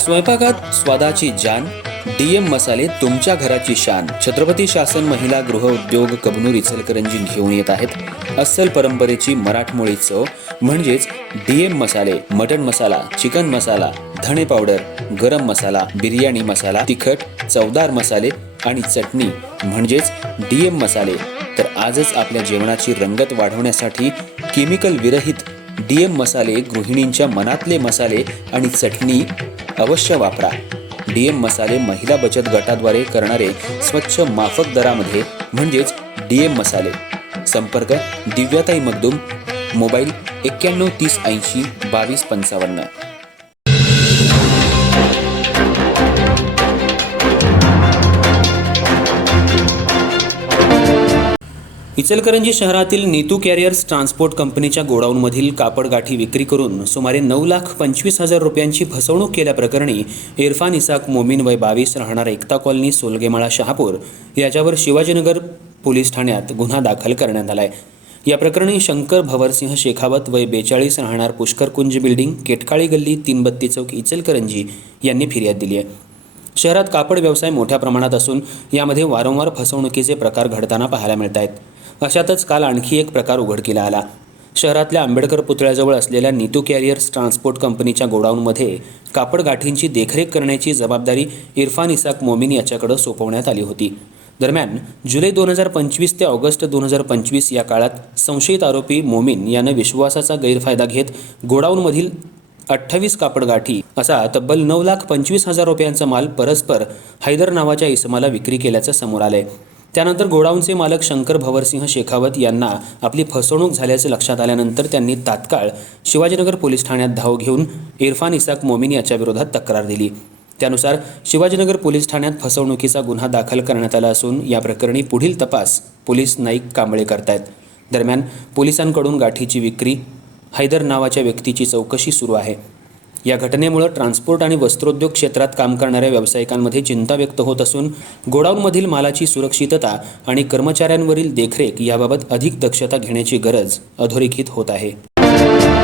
स्वयंपाकात स्वादाची जान, डीएम मसाले तुमच्या घराची शान. छत्रपती शासन महिला गृह उद्योग कबनूर इचलकरंजी घेऊन येत आहेत अस्सल परंपरेची मराठमोळी चव म्हणजेच डीएम मसाले. मटन मसाला, चिकन मसाला, धणे पावडर, गरम मसाला, बिर्याणी मसाला, तिखट चवदार मसाले आणि चटणी म्हणजेच डीएम मसाले. तर आजच आपल्या जेवणाची रंगत वाढवण्यासाठी केमिकल विरहित डीएम मसाले, गृहिणींच्या मनातले मसाले आणि चटणी अवश्य वापरा. डीएम मसाले महिला बचत गटाद्वारे करणारे स्वच्छ माफक दरामध्ये म्हणजेच डीएम मसाले. संपर्क दिव्याताई मगदूम, मोबाईल 91 30 80 22 55. इचलकरंजी शहरातील नीतू कॅरियर्स ट्रान्सपोर्ट कंपनीच्या गोडाऊनमधील कापड गाठी विक्री करून सुमारे 9,25,000 रुपयांची फसवणूक केल्याप्रकरणी इरफान इसाक मोमीन वय 22 राहणार एकता कॉलनी सोलगेमाळा शहापूर याच्यावर शिवाजीनगर पोलीस ठाण्यात गुन्हा दाखल करण्यात आला आहे. या प्रकरणी शंकर भवरसिंह शेखावत वय 42 राहणार पुष्करकुंज बिल्डिंग, केटकाळी गल्ली, 332 चौक, इचलकरंजी यांनी फिर्याद दिली आहे. शहरात कापड व्यवसाय मोठ्या प्रमाणात असून यामध्ये वारंवार फसवणुकीचे प्रकार घडताना पाहायला मिळत आहेत. अशातच काल आणखी एक प्रकार उघडकीला आला. शहरातल्या आंबेडकर पुतळ्याजवळ असलेल्या नीतू कॅरियर्स ट्रान्सपोर्ट कंपनीच्या गोडाऊनमध्ये कापड गाठींची देखरेख करण्याची जबाबदारी इरफान इसाक मोमीन याच्याकडे सोपवण्यात आली होती. दरम्यान जुलै 2025 ते ऑगस्ट 2025 या काळात संशयित आरोपी मोमीन यानं विश्वासाचा गैरफायदा घेत गोडाऊनमधील 28 कापड गाठी असा तब्बल 9,25,000 रुपयांचा माल परस्पर हैदर नावाच्या इसमाला विक्री केल्याचं समोर आलंय. त्यानंतर गोडाऊनचे मालक शंकर भवरसिंह शेखावत यांना आपली फसवणूक झाल्याचं लक्षात आल्यानंतर त्यांनी तात्काळ शिवाजीनगर पोलीस ठाण्यात धाव घेऊन इरफान इसाक मोमीन याच्या विरोधात तक्रार दिली. त्यानुसार शिवाजीनगर पोलीस ठाण्यात फसवणुकीचा गुन्हा दाखल करण्यात आला असून या प्रकरणी पुढील तपास पोलीस नाईक कांबळे करतायत. दरम्यान पोलिसांकडून गाठीची विक्री, हैदर नावाच्या व्यक्तीची चौकशी सुरू आहे. या घटनेमुळे ट्रान्सपोर्ट आणि वस्त्रोद्योग क्षेत्रात काम करणाऱ्या व्यावसायिकांमध्ये चिंता व्यक्त होत असून गोडाऊनमधील मालाची सुरक्षितता आणि कर्मचाऱ्यांवरील देखरेख याबाबत अधिक दक्षता घेण्याची गरज अधोरेखित होत आहे.